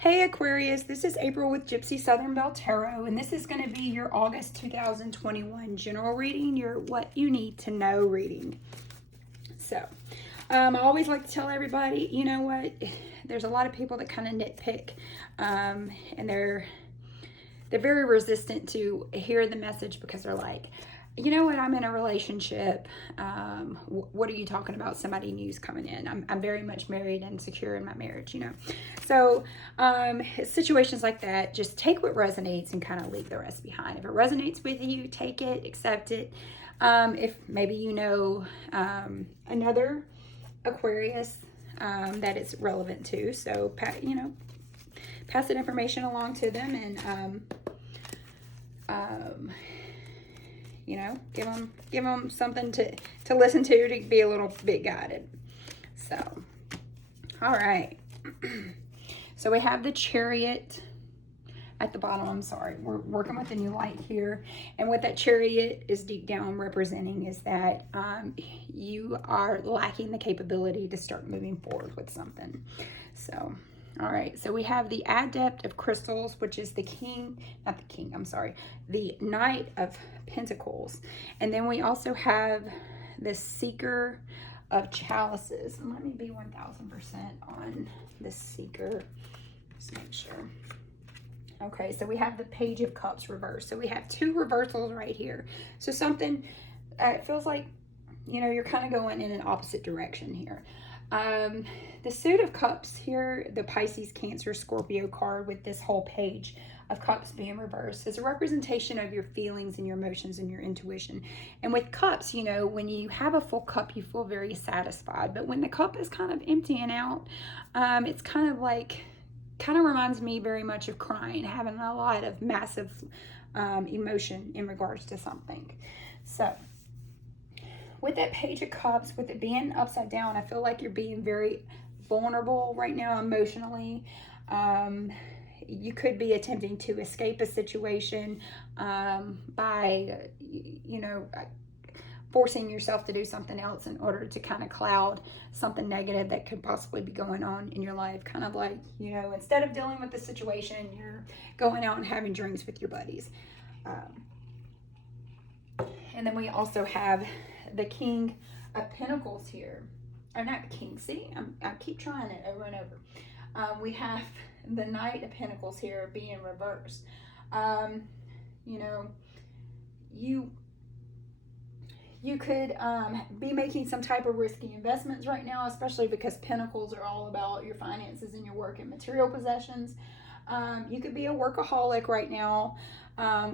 Hey Aquarius, this is April with Gypsy Southern Belle Tarot, and this is going to be your August 2021 general reading, your what you need to know reading. So, I always like to tell everybody, you know what, there's a lot of people that kind of nitpick, and they're very resistant to hear the message because they're like, you know what, I'm in a relationship. What are you talking about? Somebody new's coming in. I'm very much married and secure in my marriage, you know. So situations like that, just take what resonates and kind of leave the rest behind. If it resonates with you, take it, accept it. If maybe you know another Aquarius that it's relevant to, so pass that information along to them and give them something to listen to be a little bit guided. So, all right. So we have the Chariot at the bottom. I'm sorry, we're working with the new light here. And what that Chariot is deep down representing is that you are lacking the capability to start moving forward with something. So, all right, so we have the Adept of Crystals, which is the the Knight of Pentacles. And then we also have the Seeker of Chalices. And let me be 1000% on the Seeker, just make sure. Okay, so we have the Page of Cups reversed. So we have two reversals right here. So something, it feels like, you're kind of going in an opposite direction here. The Suit of Cups here, the Pisces, Cancer, Scorpio card with this whole Page of Cups being reversed is a representation of your feelings and your emotions and your intuition. And with cups, when you have a full cup, you feel very satisfied. But when the cup is kind of emptying out, it's kind of reminds me very much of crying, having a lot of massive emotion in regards to something. So with that Page of Cups, with it being upside down, I feel like you're being very vulnerable right now emotionally. You could be attempting to escape a situation by, forcing yourself to do something else in order to kind of cloud something negative that could possibly be going on in your life. Kind of like, instead of dealing with the situation, you're going out and having drinks with your buddies. And then we also have the King of Pentacles here. Or not the King, see? I keep trying it over and over. We have the Knight of Pentacles here being reversed. You could be making some type of risky investments right now, especially because Pentacles are all about your finances and your work and material possessions. You could be a workaholic right now,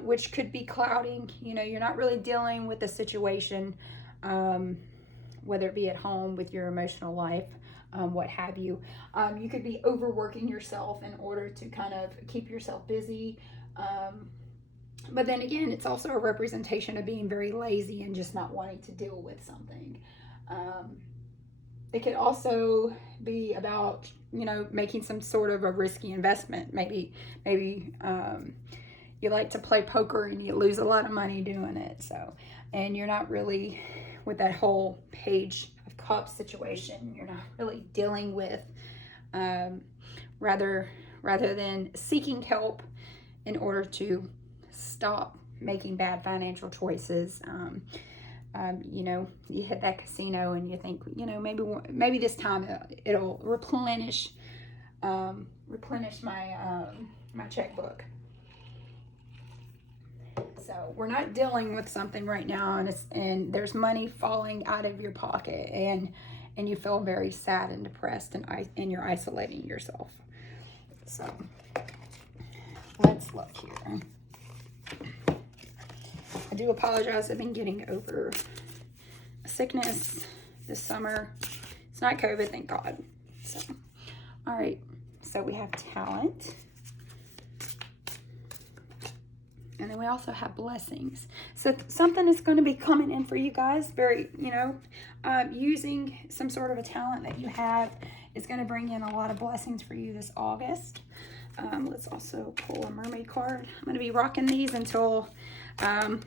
which could be clouding. You're not really dealing with the situation, whether it be at home with your emotional life, what have you. You could be overworking yourself in order to kind of keep yourself busy. But then again, it's also a representation of being very lazy and just not wanting to deal with something. It could also be about, making some sort of a risky investment. Maybe you like to play poker and you lose a lot of money doing it. So, and you're not really, with that whole Page of Cups situation, you're not really dealing with, rather than seeking help in order to stop making bad financial choices. You hit that casino and you think, maybe this time it'll replenish my my checkbook. So we're not dealing with something right now, and there's money falling out of your pocket, and you feel very sad and depressed, and you're isolating yourself. So let's look here. I do apologize. I've been getting over a sickness this summer. It's not COVID, thank God. So, all right. So we have Talent. And then we also have Blessings. So something is going to be coming in for you guys. Very, using some sort of a talent that you have is going to bring in a lot of blessings for you this August. Let's also pull a mermaid card. I'm going to be rocking these until autumn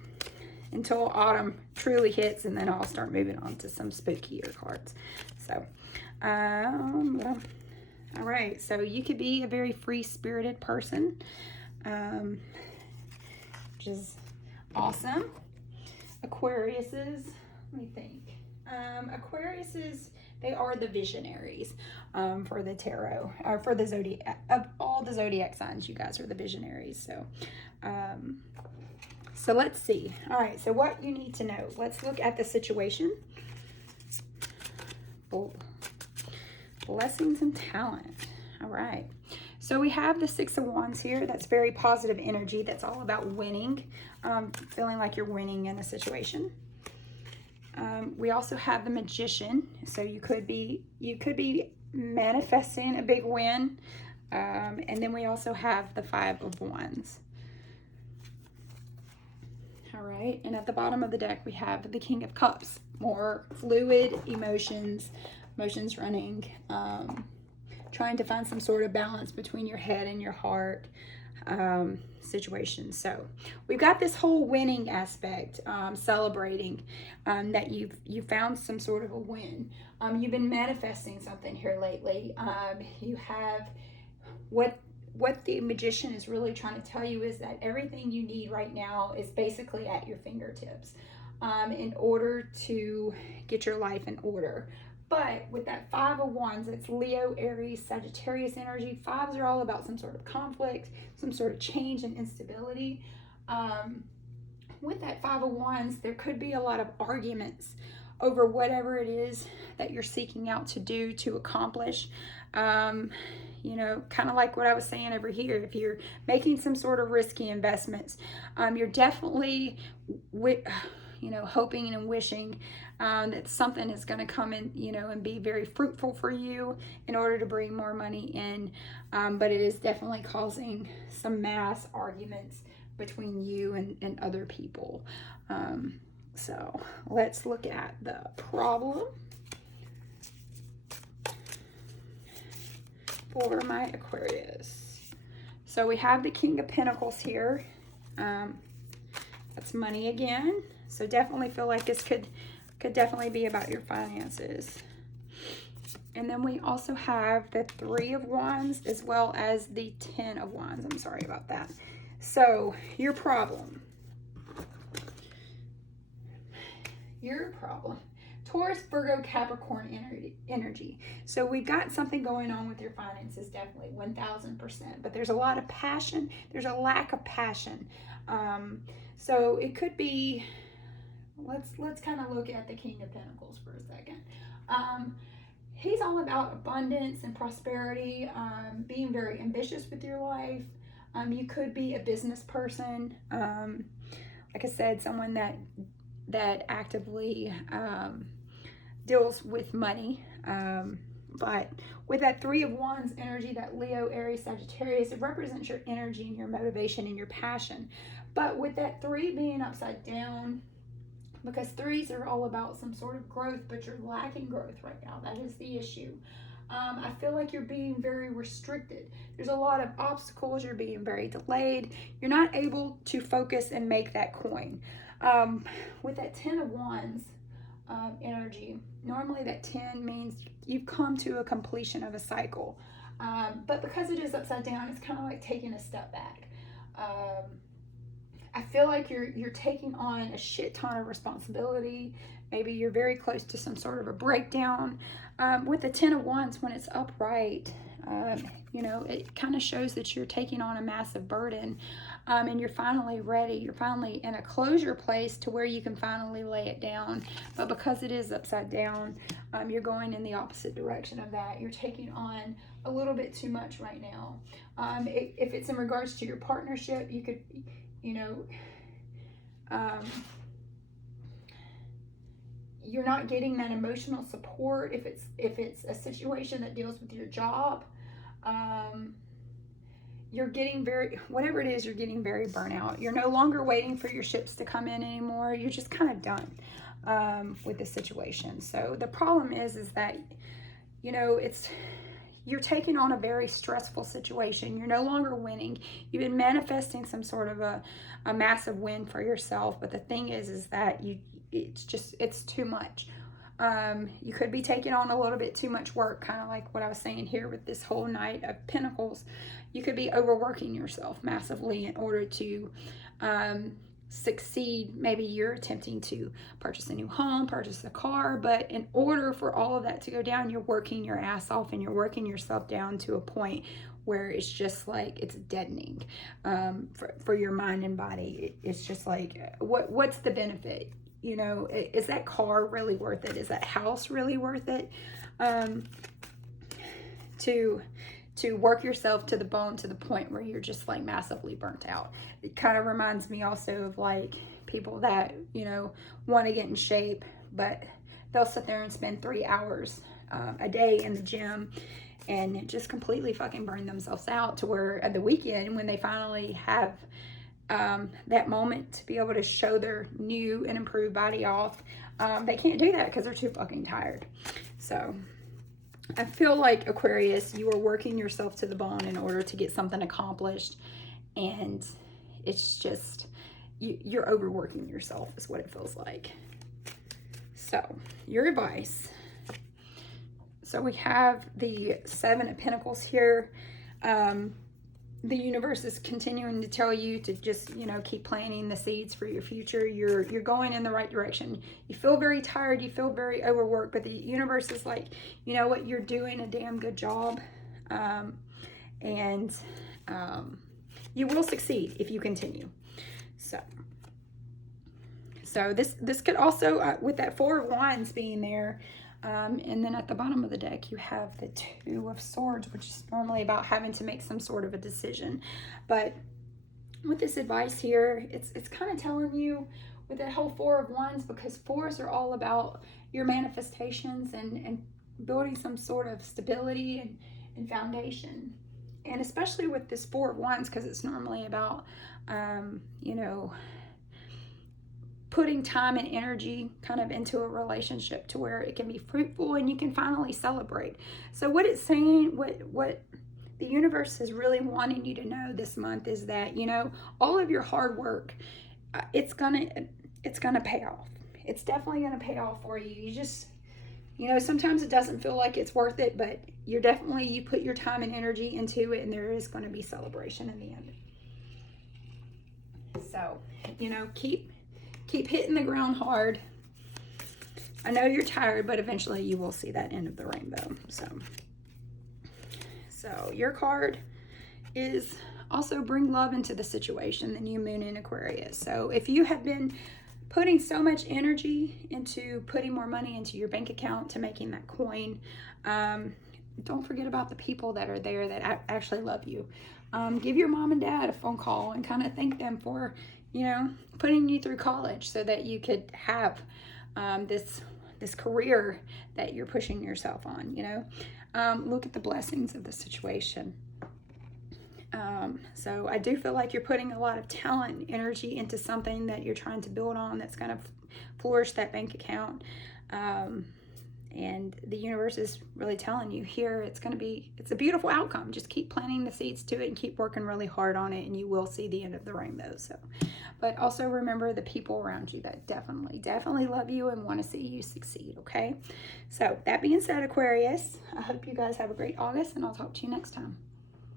truly hits, and then I'll start moving on to some spookier cards. So, All right, so you could be a very free-spirited person, which is awesome. Aquariuses, let me think. Aquariuses, they are the visionaries for the tarot, or for the zodiac. Of all the zodiac signs, you guys are the visionaries. So let's see. All right, so what you need to know. Let's look at the situation. Blessings and talent. All right. So we have the Six of Wands here. That's very positive energy. That's all about winning, feeling like you're winning in a situation. We also have the Magician. So you could be manifesting a big win. And then we also have the Five of Wands. All right. And at the bottom of the deck, we have the King of Cups. More fluid emotions running, trying to find some sort of balance between your head and your heart situation. So we've got this whole winning aspect, celebrating that you found some sort of a win. You've been manifesting something here lately. You have what the Magician is really trying to tell you is that everything you need right now is basically at your fingertips in order to get your life in order. But with that Five of Wands, it's Leo, Aries, Sagittarius energy. Fives are all about some sort of conflict, some sort of change and instability. With that Five of Wands, there could be a lot of arguments over whatever it is that you're seeking out to do, to accomplish. You know, kind of like what I was saying over here. If you're making some sort of risky investments, you're definitely hoping and wishing that something is going to come in, and be very fruitful for you in order to bring more money in. But it is definitely causing some mass arguments between you and other people. So let's look at the problem for my Aquarius. So we have the King of Pentacles here. That's money again. So definitely feel like this could definitely be about your finances. And then we also have the Three of Wands as well as the Ten of Wands. I'm sorry about that. So your problem. Taurus, Virgo, Capricorn energy. So we've got something going on with your finances, definitely 1000%. But there's a lot of passion. There's a lack of passion. So it could be. Let's kind of look at the King of Pentacles for a second. He's all about abundance and prosperity, being very ambitious with your life. You could be a business person. Like I said, someone that actively deals with money. But with that Three of Wands energy, that Leo, Aries, Sagittarius, it represents your energy and your motivation and your passion. But with that three being upside down, because threes are all about some sort of growth, but you're lacking growth right now. That is the issue. I feel like you're being very restricted. There's a lot of obstacles. You're being very delayed. You're not able to focus and make that coin. With that Ten of Wands energy, normally that 10 means you've come to a completion of a cycle. But because it is upside down, it's kind of like taking a step back. I feel like you're taking on a shit ton of responsibility. Maybe you're very close to some sort of a breakdown. With the Ten of Wands, when it's upright, it kind of shows that you're taking on a massive burden, and you're finally ready. You're finally in a closure place to where you can finally lay it down. But because it is upside down, you're going in the opposite direction of that. You're taking on a little bit too much right now. If it's in regards to your partnership, you could, you're not getting that emotional support. If it's a situation that deals with your job, you're getting whatever it is, you're getting very burnout. You're no longer waiting for your ships to come in anymore. You're just kind of done with the situation. So the problem is that, you're taking on a very stressful situation. You're no longer winning. You've been manifesting some sort of a massive win for yourself. But the thing is that it's too much. You could be taking on a little bit too much work, kind of like what I was saying here with this whole Knight of Pentacles. You could be overworking yourself massively in order to succeed. Maybe you're attempting to purchase a new home, purchase a car, but in order for all of that to go down, you're working your ass off and you're working yourself down to a point where it's just like it's deadening for your mind and body. It's just like, what's the benefit? You know, is that car really worth it? Is that house really worth it? To work yourself to the bone, to the point where you're just like massively burnt out. It kind of reminds me also of like people that, you know, want to get in shape, but they'll sit there and spend 3 hours a day in the gym and just completely fucking burn themselves out, to where at the weekend, when they finally have that moment to be able to show their new and improved body off, they can't do that because they're too fucking tired. So I feel like, Aquarius, you are working yourself to the bone in order to get something accomplished, and it's just, you're overworking yourself is what it feels like. So your advice. So we have the Seven of Pentacles here. The universe is continuing to tell you to just, you know, keep planting the seeds for your future. You're going in the right direction. You feel very tired. You feel very overworked, but the universe is like, you know what, you're doing a damn good job. And you will succeed if you continue. So this could also, with that Four of Wands being there, and then at the bottom of the deck, you have the Two of Swords, which is normally about having to make some sort of a decision. But with this advice here, it's kind of telling you with that whole Four of Wands, because fours are all about your manifestations and building some sort of stability and foundation. And especially with this Four of Wands, because it's normally about, you know, putting time and energy kind of into a relationship to where it can be fruitful and you can finally celebrate. So what it's saying, what the universe is really wanting you to know this month is that, you know, all of your hard work, it's gonna pay off. It's definitely gonna pay off for you. You just, you know, sometimes it doesn't feel like it's worth it, but you put your time and energy into it, and there is going to be celebration in the end. So, you know, keep hitting the ground hard. I know you're tired, but eventually you will see that end of the rainbow. So your card is also bring love into the situation, the new moon in Aquarius. So if you have been putting so much energy into putting more money into your bank account to making that coin, don't forget about the people that are there that actually love you. Give your mom and dad a phone call and kind of thank them for, you know, putting you through college so that you could have this career that you're pushing yourself on, you know. Look at the blessings of the situation. So I do feel like you're putting a lot of talent and energy into something that you're trying to build on that's going to flourish that bank account. And the universe is really telling you here it's a beautiful outcome. Just keep planting the seeds to it and keep working really hard on it, and you will see the end of the rainbow. So, but also remember the people around you that definitely love you and want to see you succeed, okay? So that being said, Aquarius, I hope you guys have a great August, and I'll talk to you next time.